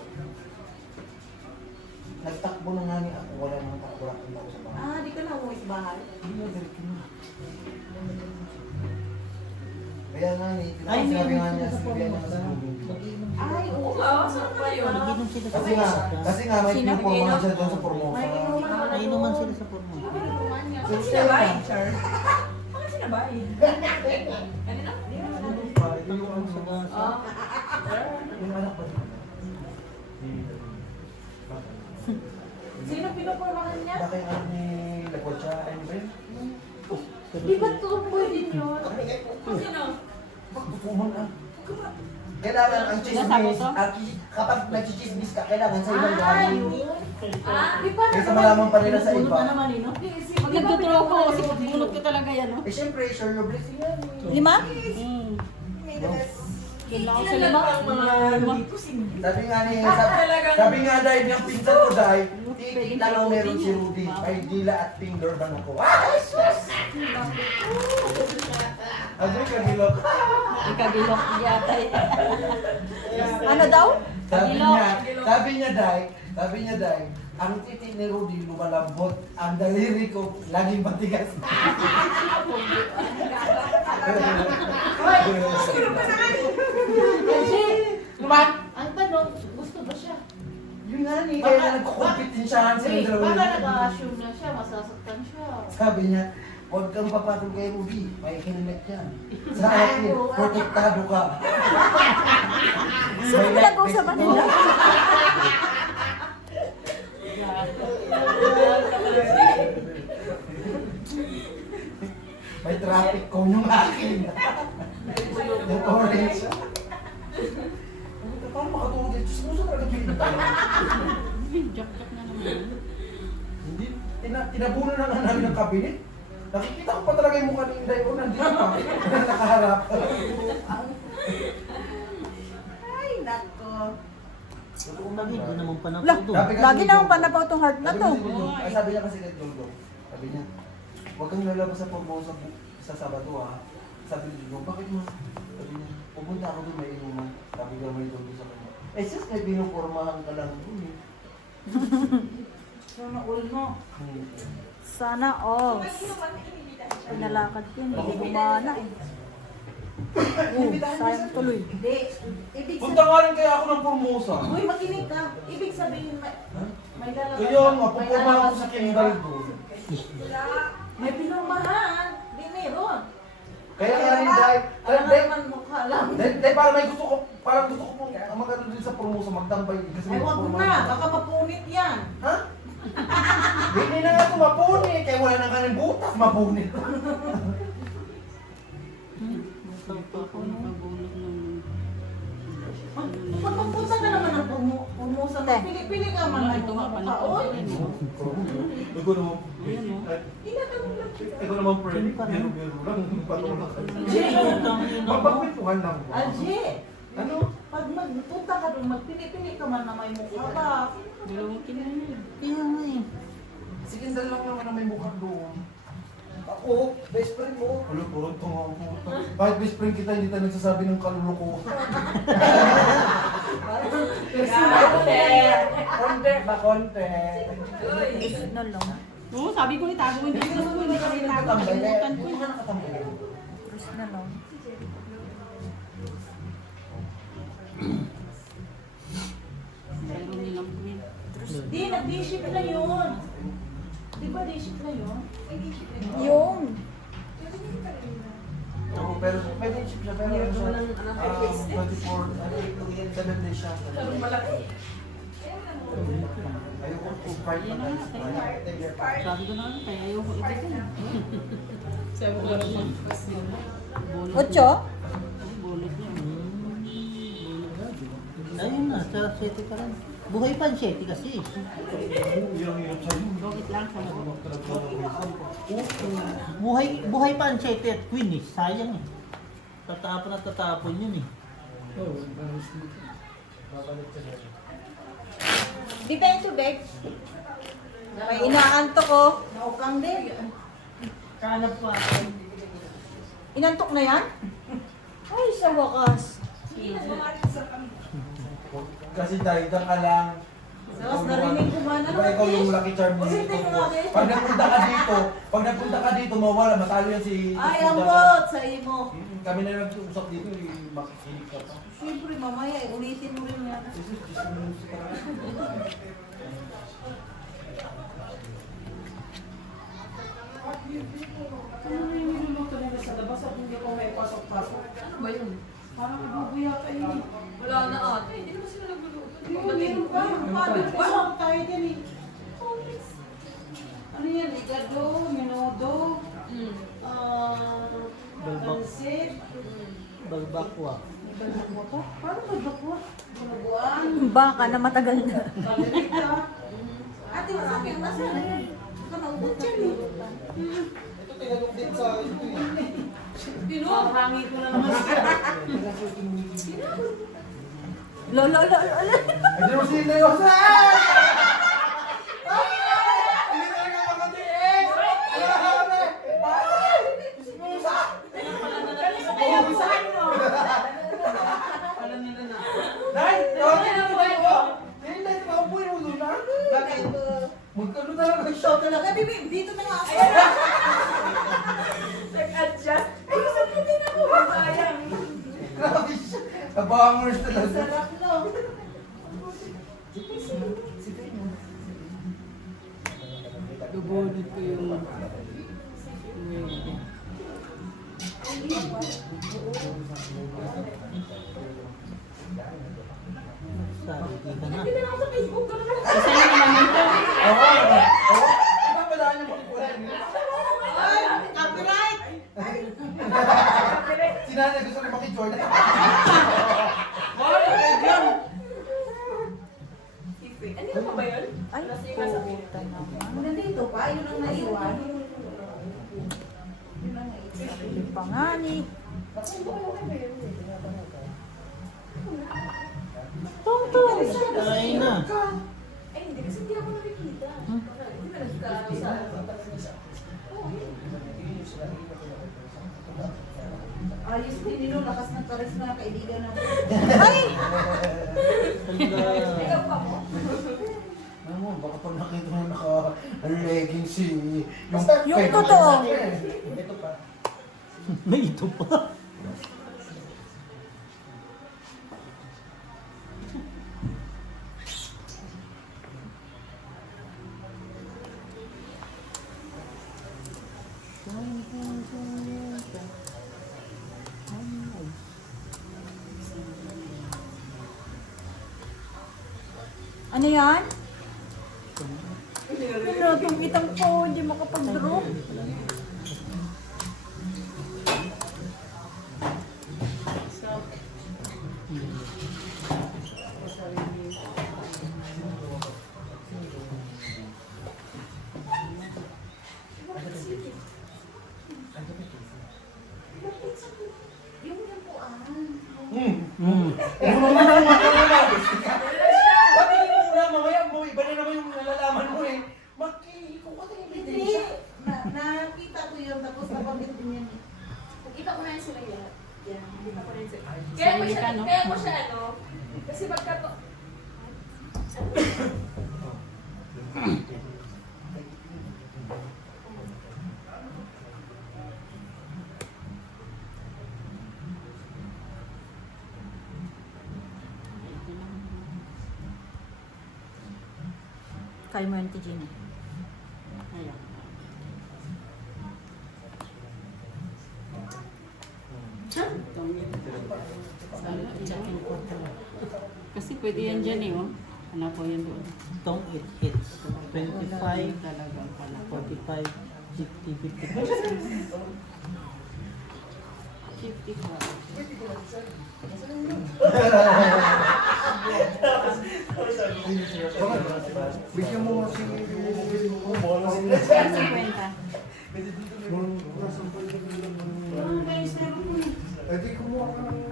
Nagtakbo na nga ni ako. Wala nang takbo ako sa bahay. Ah, di ka na umuwi sa bahay. Hindi na, diretso na. Kaya nga ni, Ay, sinabi nga niya, sa Silvia na Formosa. sa Mag-iinom Ay, oo. Oo, saan ba yun? Mag-inom sila sa Kasi nga, may Sino pinupormahan mag-inom? siya doon sa Formosa. May inuman wala Nainuman doon. sila sa Formosa. Bakit sinabay, Char? Bakit sinabay? Kanina? Ang sa basa. Oh. Yung anak ba? Sino pinupormahan niya? Baka yung anak ni Lagwatcha, ayun ba yun? Di ba tuloy din yun? Sino? Magpupuman ah. Kailangan ang chismis, kapag nagchichismis ka, kailangan sa ibang Ay, galing. yun. Ah, Di ba Kaysa malaman pa nila sa Bunot iba. na naman eh, no? Pag nagtuturo ko, bunot ko talaga yan, no? Eh syempre, share your blessing yan. 5? Doon lang ako sa ilan 5. lang pang mga Sabi nga ni, sabi nga dahil ng pinsan ko dahil, titi lang meron si Rudy. Ay, dila at finger ban ako. Ay, sus! Ano yung kagilok? Ikagilok yata eh. Ano daw? Sabi niya dahil, ang titi ni Rudy lumalambot, ang daliri ko laging matigas. Kasi, Lumat! ang tanong, gusto ba siya? Yun nga ni, kaya na nagkukumpetensyahan sila Wait, dalawa. baka nag-assume na siya, masasaktan siya. Sabi niya, huwag kang papatol kay Rudy, may helmet yan. Sa akin, protektado ka. Sino pinag-uusapan nila? May traffic cone yung akin. Yung orange. Paano makatulog dito? Suso talaga pinita. Hindi. Tinabunan na nga namin ng kabinet. Nakikita ko pa talaga yung mukha ni Inday ko. Nandito pa. Nakaharap. Ay, nako. Lagi, di naman pa Lah, napudo. lagi naman panapaw tong heart na to. Sabi niya kasi kay Dongdong. Sabi niya, huwag kang lalabas sa Formosa sa Sabado ah. Sabi ni Dongdong, bakit mo? Sabi niya, pupunta ako doon may inuman. Sabi niya may Dongdong sa kanya. Eh sis, may pinupormahan ka lang doon eh. Sana all mo. Sana all. Pinalakad ko yun, hindi gumana eh. Sayang tuloy. Hindi. Ibig Punta sabihin, nga rin kaya ako ng Formosa. uy, makinig ka. Ibig sabihin, may lalabas. Kaya nga, may pupunta ako lalabas sa na Kendall pera. doon. May pinurmahan. Di meron. Kaya nga rin dahil, Alam nga naman mukha lang. dahil parang may gusto ko, parang gusto ko mong magano din sa Formosa, magtambay. Kasi Ay, may wag pormahan na. ka. Baka mapunit yan. Ha? Hindi na nga ito mapunit, kaya wala nang kanin butas, mapunit. Pag magpunta ka naman ng Formosa, pili-pili ka man ng mga mukha. Oy, Ikaw naman. tinatanong lang kita. Ikaw naman, friend. Biro-biro lang. Patulog ka. Mapagpituhan lang. Alje, Ano? pag magpunta ka doon, magpili-pili ka man na may mukha ba? Kaya nga eh. Si Kendall lang naman na may mukha doon. Ako, best friend mo. Wala, puro tunga ang puta. Kahit best friend kita, hindi tayo nagsasabi ng kaluluko. Konti ba, konti. No long. Oo, sabi ko itago mo, hindi kami itago. Nakalimutan ko. Hindi ka nakatambay. Krus na long. Meron nilang queen. Di, nag-day shift na yun. Di ba day shift na yun? Yung. Oo, pero may day shift siya, pero ano siya, 24, 7 days siya. Ayoko kung part na tayo. Sabi ko na, kaya ayoko ito. Sabi ko lang mag-pass yun. Ocho? Bulot niya. Ayun na, sa 7 ka lang. Buhay pa ang 7 kasi. Bakit lang sa mga. Buhay pa ang 7 at queen eh. Sayang eh. Tatapon at tatapon yun eh. Oo, balas dito. Di ba yung tubig? May inaantok ko. Naukang din. Kalap pa. Inantok na yan? Ay, sa wakas. Kasi dahil ka lang. Tapos narinig ko man Diba ikaw yung lucky charm dito? Pag nagpunta ka dito, mawala, matalo yan si... Ay, ambot sa imo. Kami na nag-uusap dito, makikinig ka pa. Siyempre, mamaya, ulitin mo rin yan. Ano na yung niluluto nila sa labas at hindi ko may pasok-pasok? Ano ba yun? Parang ibubuya ka yun. Wala na ate. Hindi naman sila nagluluto. Meron pa. Pasok tayo din eh. Ano yan? Igado, minodo, pansit. Balbakwa. Balbakwa pa? Paano balbakwa? Bulaguan. Baka na matagal na. Balita. Ate, masabi ang nasa. Ikaw naubot dyan eh. Ito tinanong din sa... Hangi ko na naman siya. Lolo. Hindi mo sila yung sa... Hindi na nga makatiis! Grabe! Ay! Ismusa! Dahil! Tawagin na mo tayo! Dahil dahil maupuin mo doon na! Bakit? Magkano na lang ng shot na lang! Baby, dito na nga ako. Nag-adjust. Ay, gusto ko din ako. Sayang. Grabe siya! Nabangers talaga! Sarap no. Lubunod ko yung... Sabi, di ka na. Hindi na ako sa Facebook. Isa lang naman to. Oo! Oo! Iba pala niya magkukulang niya. Ay, copyright. Sinanay gusto rin maki-Jordan. Ano pa ba yun? Ay, puta naman. Nandito pa, yun ang naiwan. Yung pangani. Tungtong. Ay na. Ay, hindi kasi hindi ako nakikita. Hindi na nagka-usap. Ayos din nilo, lakas ng pares na kaibigan natin. Ay! Ikaw pa mo. Ano mo, baka pag nakita mo naka-legging si... Yung totoo. Ito pa. May ito pa. Ano yan? Ano, itong itang po, hindi makapag-draw. Pati yung mura, mamaya mo, iba na naman yung nalalaman mo eh. Ikaw ka tayo Hindi. Nakita ko yun, tapos nabanggit din yan. Kita ko na yun sila lahat. Yan, kita ko na yun sila. Kaya mo siya, ano, Kasi pagka to, Kaya mo yung Tijina. Ayan. Kasi pwede yan dyan eh, oh. Ano po yan doon? Itong it hits. 25, Talagang pala. 45, 50, 55. 55. Bigyan mo kasi yung bola. 50. Eh di kumuha ka ng...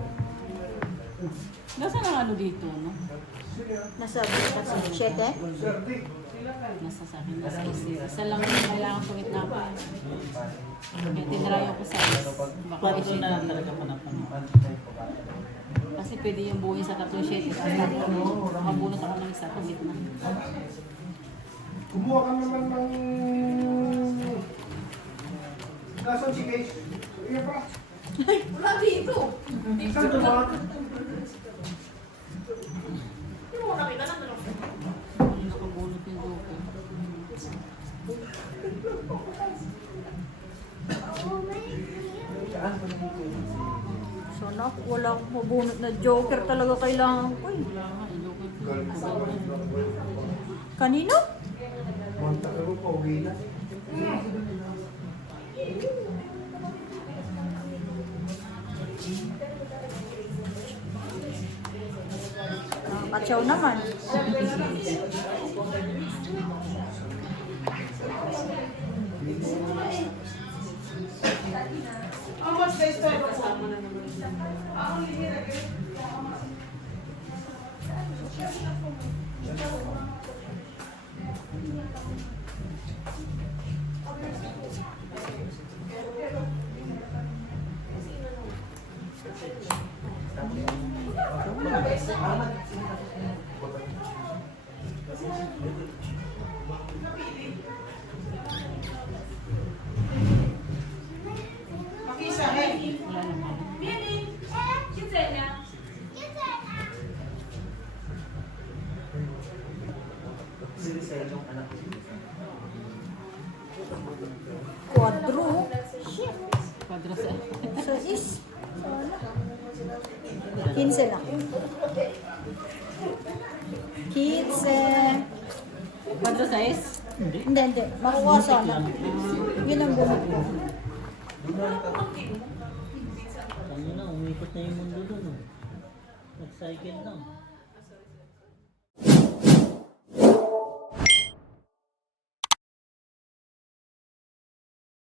Nasaan ang ano dito, no? Nasa 7? Nasa sa akin, nasa isip. Isa lang yung kailangan sa gitna ko. Kaya tinrayo ko sa is. Baka 4 isip na lang dito. talaga panapan. Kasi pwede yung buuin sa tatlong sheet. Tapos makabunot ako ng isa sa gitna. Kumuha ka naman ng... Nasaan si Case? Iyan pa. Wala dito. Saan ito ba? Hindi mo nakita na dalawa. Nakabunot yung joker. So, wala akong mabunot na joker talaga kailangan ko eh. Kanino? Monta ka rin pa, uwi na. Nakakatsaw naman. How much guys to ito? Makisa, hey. Quadro. Shit. Kwadro sa... So, is. 15 lang. 15. Kwadro sa is? Hindi. Hindi. Makuha sana. Yun ang bunot ko. Ano na, umikot na yung mundo doon. Oh. Nag-cycle na.